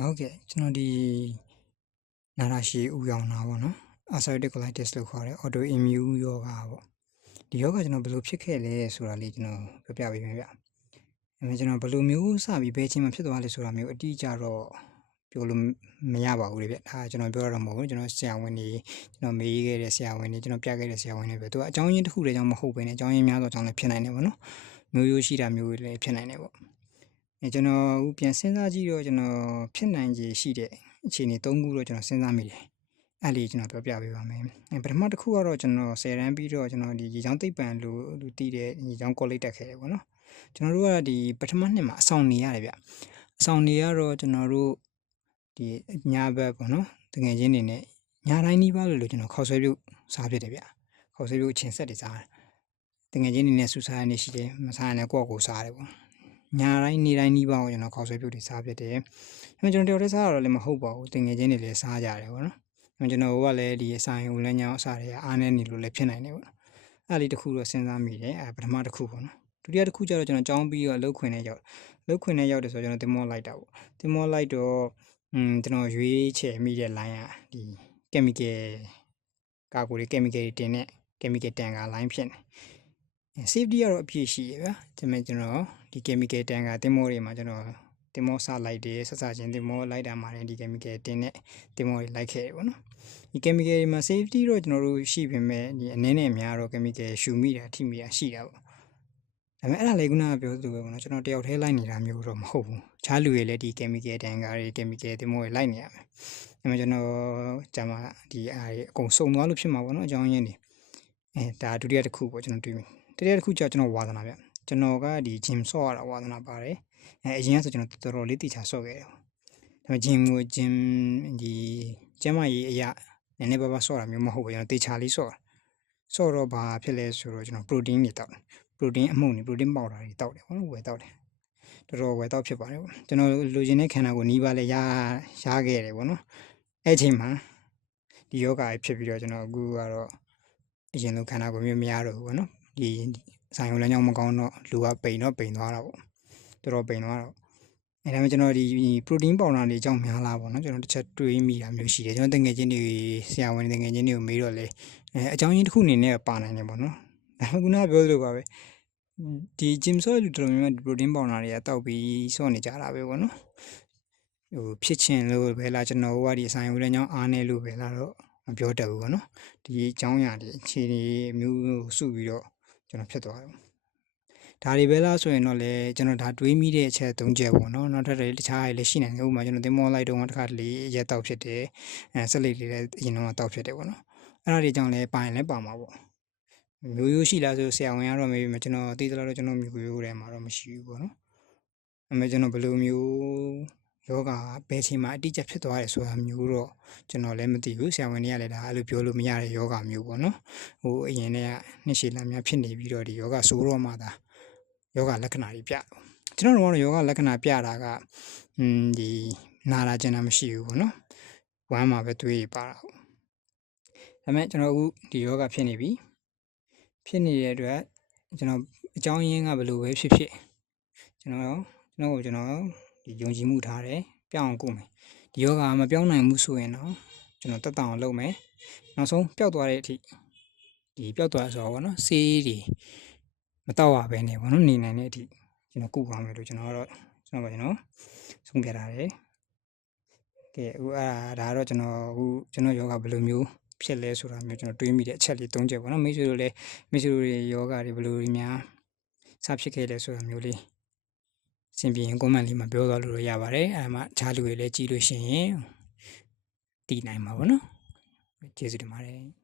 ဟုတ်ကဲ့ကျွန်တော်ဒီနာတာရှည်ဥယောင်တာပေါ့နော် ulcerative colitis လို့ခေါ်တယ် autoimmune ယောဂပေါ့ဒီယောဂကျွန်တော်ဘယ်လိုဖြစ်ခဲ့လဲဆိုတာလေးကျွန်တော်ပြောပြပေးမယ်ဗျကျွန်တော်ဘယ်လိုမျိုးစပြီးဘယ်ချိန်မှဖြစ်သွားလဲဆိုတာမျိုးအတိအကျတော့ပြောလို့မရပါဘူးလေဗျဒါကျွန်တော်ပြောရတော့မဟုတ်ဘူးကျွန်တော်ဆရာဝန်တွေကျွန်တော်မေးခဲ့တဲ့ဆရာဝန်တွေကျွန်တော်ပြခဲ့တဲ့ဆရာဝန်တွေပဲသူကအကြောင်းရင်းတစ်ခုတည်းကြောင့်မဟုတ်ဘဲနဲ့အကြောင်းရင်းများသောကြောင့်လည်းဖြစ်နိုင်တယ်ပေါ့နော်မျိုးရိုးရှိတာမျိုးတွေလည်းဖြစ်နိုင်တယ်ပေါ့ကျွန်တော်ပြန်စဉ်းစားကြည့်တော့ကျွန်တော်ဖြစ်နိုင်ခြေရှိတဲ့အခြေအနေ၃ခုတော့ကျွန်တော်စဉ်းစားမိတယ်အဲ့ဒီကျွန်တော်ပြောပြပေးပါမယ်ပထမတစ်ခုကတော့ကျွန်တော်10တန်းပြီးတော့ကျွန်တော်ဒီရေချောင်းသိပ္ပံလို့တည်တဲ့ရေချောင်းကောလိပ်တက်ခဲ့တယ်ပေါ့နော်ကျွန်တော်တို့ကဒီပထမနှစ်မှာအဆောင်နေရတယ်ဗျအဆောင်နေရတော့ကျွန်တော်တို့ဒီညဘက်ပေါ့နော်တကယ်ချင်းနေနဲ့ညတိုင်းနီးပါးလို့ကျွန်တော်ခေါက်ဆွဲပြုတ်စားဖြစ်တယ်ဗျခေါက်ဆွဲပြုတ်အချင်းဆက်တွေစားတယ်တကယ်ချင်းနေနဲ့ဆူစားရနေရှိတယ်မစားရနဲ့ကိုယ့်ကိုစားတယ်ပေါ့ညတိုင်းနေ့တိုင်းနီးပါးကိုကျွန်တော်ခေါက်ဆွဲပြုတ်တွေစားဖြစ်တယ်ကျွန်တော်တယောက်တည်းစားရတော့လည်းမဟုတ်ပါဘူးတကယ်ချင်းနေလည်းစားကြတယ်ပေါ့နော်ကျွန်တော်ကလည်းဒီအဆိုင်ဦးလမ်းကြောင်းအစားတွေအားနေနေလို့လည်းဖြစ်နိုင်တယ်ပေါ့အဲ့ဒီတစ်ခုတော့စဉ်းစားမိတယ်ပထမတစ်ခုပေါ့နော်ဒုတိယတစ်ခုကျတော့ကျွန်တော်ကြောင်းပြီးတော့လှုပ်ခွင်နဲ့ရောက်လှုပ်ခွင်နဲ့ရောက်တယ်ဆိုတော့ကျွန်တော်တင်မောလိုက်တာပေါ့တင်မောလိုက်တော့ကျွန်တော်ရွေးချယ်မိတဲ့ line ကဒီ chemical ကာကိုတွေ chemical တွေတင်တဲ့ chemical တန်က line ဖြစ်နေsafety ကတော့အပြည့်ရှိရဗျာကျွန်တော်ဒီ chemical တန်ကတင်မောတွေမှာကျွန်တော်တင်မောစလိုက်တယ်ဆက်စချင်းတင်မောလိုက်တာမှာလည်းဒီ chemical တင်တဲ့တင်မောတွေလိုက်ခဲ့တယ်ပေါ့နော်ဒီ chemical တွေမှာ safety တော့ကျွန်တော်တို့ရှိပေမဲ့ဒီအနည်းနဲ့အများတော့ chemical ရှူမိတာထိမိတာရှိတာပေါ့ဒါပေမဲ့အဲ့ဒါလေးခုနကပြောသလိုပဲပေါ့နော်ကျွန်တော်တယောက်တည်းလိုက်နေတာမျိုးတော့မဟုတ်ဘူးခြားလူတွေလည်းဒီ chemical တန်ကားတွေ chemical တင်မောတွေလိုက်နေရမယ်ဒါပေမဲ့ကျွန်တော်ဂျာမဒီအားတွေအကုန်စုံသွားလို့ဖြစ်မှာပေါ့နော်အကြောင်းရင်းတွေဒါဒုတိယတစ်ခုပေါ့ကျွန်တော်တွေးမိတတိယတစ်ခုကျကျွန်တော်ဝါသနာဗျကျွန်တော်ကဒီ gym ဆော့ရတာဝါသနာပါတယ်အရင်ကဆိုကျွန်တော်တော်တော်လေးတိချာဆော့ခဲ့တယ်ဒါပေမဲ့ gym ဒီကျမကြီးအရာနည်းနည်းပါးပါးဆော့တာမျိုးမဟုတ်ဘူးကျွန်တော်တေချာလေးဆော့တော့ဘာဖြစ်လဲဆိုတော့ကျွန်တော် protein တွေတောက်တယ် protein အမှုန်တွေ protein powder တွေတောက်တယ်ဟုတ်ဝယ်တောက်တယ်တော်တော်ဝယ်တောက်ဖြစ်ပါတယ်ပေါ့ကျွန်တော်လိုချင်တဲ့ခန္ဓာကိုယ်နီးပါးလဲရခဲ့တယ်ပေါ့နော်အဲ့ချိန်မှာဒီယောဂဖြစ်ပြီးတော့ကျွန်တော်အခုကတော့အရင်လိုခန္ဓာကိုယ်မျိုးမရတော့ဘူးပေါ့နော်ဒီဆိုင်ုံလမ်းကြောင်းမကောင်းတော့လူကပိန်သွားတာပေါ့တော်တော်ပိန်သွားတော့အဲ့ဒါမှကျွန်တော်ဒီ protein powder တွေအကြောင်းများလားပေါ့နော်ကျွန်တော်တစ်ချက်တွေးမိတာမျိုးရှိတယ်ကျွန်တော်တကယ်ချင်းတွေဆရာဝန်တကယ်ချင်းတွေကိုမေးတော့လေအကြောင်းရင်းတစ်ခုအနေနဲ့ပါနိုင်တယ်ပေါ့နော်ဒါမှခုနကပြောလို့ပါပဲဒီ gym ဆော့လူတော်များများ protein powder တွေကတောက်ပြီးဆော့နေကြတာပဲပေါ့နော်ဟိုဖြစ်ချင်လို့ပဲလားကျွန်တော်ကဒီအဆိုင်ဦးလည်းညောင်းအားနေလို့ပဲလားတော့မပြောတတ်ဘူးပေါ့နော်ဒီအကြောင်းအရာတွေအခြေအနေမျိုးစုပြီးတော့ကျွန်တော်ဖြစ်သွားတယ်ဒါတွေပဲလားဆိုရင်တော့လေကျွန်တော်ဒါတွေးမိတဲ့အချက်၃ချက်ပေါ့နော်နောက်ထပ်တခြားတွေလည်းရှိနိုင်တယ်ဥပမာကျွန်တော်သင်္ဘောလိုက်တော့တစ်ခါတလေရက်တောက်ဖြစ်တယ်ဆက်လက်တွေလည်းအရင်တော့တောက်ဖြစ်တယ်ပေါ့နော်အဲ့ဒါတွေကြောင့်လည်းပိုင်လည်းပါမှာပေါ့မျိုးရိုးရှိလားဆိုဆရာဝန်ကတော့မေးပြီးမှကျွန်တော်သိသလားတော့ကျွန်တော်မျိုးရိုးထဲမှာတော့မရှိဘူးပေါ့နော်အမေကျွန်တော်ဘယ်လိုမျိုးယောဂဘယ်ချိန်မှာအတိအကျဖြစ်သွားတယ်ဆိုတာမျိုးတော့ကျွန်တော်လည်းမသိဘူးဆရာဝန်တွေကလည်းဒါအဲ့လိုပြောလို့မရတဲ့ယောဂမျိုးပေါ့နော်ဟိုအရင်တည်းကနှစ်ရှည်လများဖြစ်နေပြီးတော့ဒီယောဂဆိုးတော့မှသာယောဂလက္ခဏာတွေပြကျွန်တော်တို့ကတော့ယောဂလက္ခဏာပြတာကဒီနာလာကျင်တာမရှိဘူးပေါ့နော်ဝမ်းမှာပဲသွေးရပါတာဟုတ်ဒါပေမဲ့ကျွန်တော်အခုဒီယောဂဖြစ်နေပြီဖြစ်နေတဲ့အတွက်ကျွန်တော်အကြောင်းရင်းကဘယ်လိုပဲဖြစ်ဖြစ်ကျွန်တော်ဒီယုံကြည်မှုထားတယ်ပြောင်းအောင်ကုမယ်ဒီယောဂမပြောင်းနိုင်ဘူးဆိုရင်တော့ကျွန်တော်တက်တောင်လုပ်မယ်နောက်ဆုံးပျောက်သွားတဲ့အထိဒီပျောက်သွားဆိုတော့ဗောနော်ဆေးတွေမတော့ရပဲနေဗောနော်နေနိုင်တဲ့အထိကျွန်တော်ကုပါမယ်လို့ကျွန်တော်ဆုံးဖြတ်ထားတယ်ကဲအခုဒါကတော့ကျွန်တော်ယောဂဘယ်လိုမျိုးဖြစ်လဲဆိုတာမျိုးကျွန်တော်တွေးမိတဲ့အချက်လေး၃ချက်ပေါ့နော်မိတ်ဆွေတို့လည်းမိတ်ဆွေတို့ယောဂတွေဘယ်လိုများစဖြစ်ခဲ့လဲဆိုတာမျိုးလေးစင်ပြေရင် comment လေးမှာပြောသွားလို့ရပါတယ်အဲမှာခြားလူတွေလည်းကြည့်လို့ရှိရင်တည်နိုင်မှာပေါ့နော်ကျေးဇူးတင်ပါတယ်